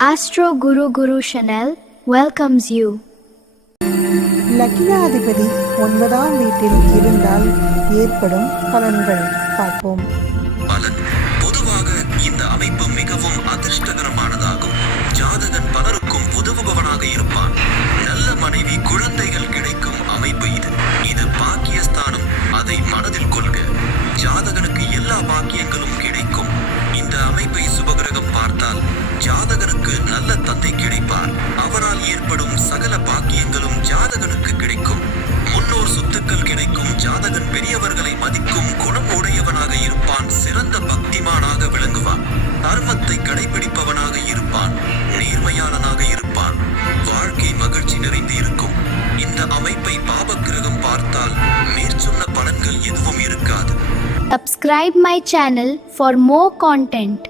Astro Guru Channel welcomes you. லக்னாதிபதி 9ஆம் வீட்டில் இருந்தால் ஏற்படும் பலன்கள் பார்ப்போம். பலன். பொதுவாக இந்த அமைப்பு மிகவும் அதிர்ஷ்டகரமானதாகும். ஜாதகன் பலருக்கும் உதவுபவனாக இருப்பான். நல்ல மனைவி, குழந்தைகள் கிடைக்கும் அமைப்பு இது. இது பாக்கியஸ்தானம், அதை மனதில் கொள்க. ஜாதகனுக்கு எல்லா பாக்கியங்களும் கிடைக்கும். இந்த அமைப்பை சுபகிரகம் பார்த்தால் ஜாதகனுக்கு நல்ல தந்தை கிடைப்பார். அவரால் ஏற்படும் சகல பாக்கியங்களும் ஜாதகனுக்கு கிடைக்கும். முன்னோர் சொத்துக்கள் கிடைக்கும். ஜாதகன் பெரியவர்களை மதிக்கும் குணம் உடையவனாக இருப்பான். சிறந்த பக்திமானாக விளங்குவான். தர்மத்தை கடைபிடிப்பவனாக இருப்பான். நேர்மையாளனாக இருப்பான். வாழ்க்கை மகிழ்ச்சி நிறைந்து இருக்கும். இந்த அமைப்பை பாபக்கிரகம் பார்த்தால் மேற்சொன்ன பலன்கள் எதுவும் இருக்காது. Subscribe my channel for more content.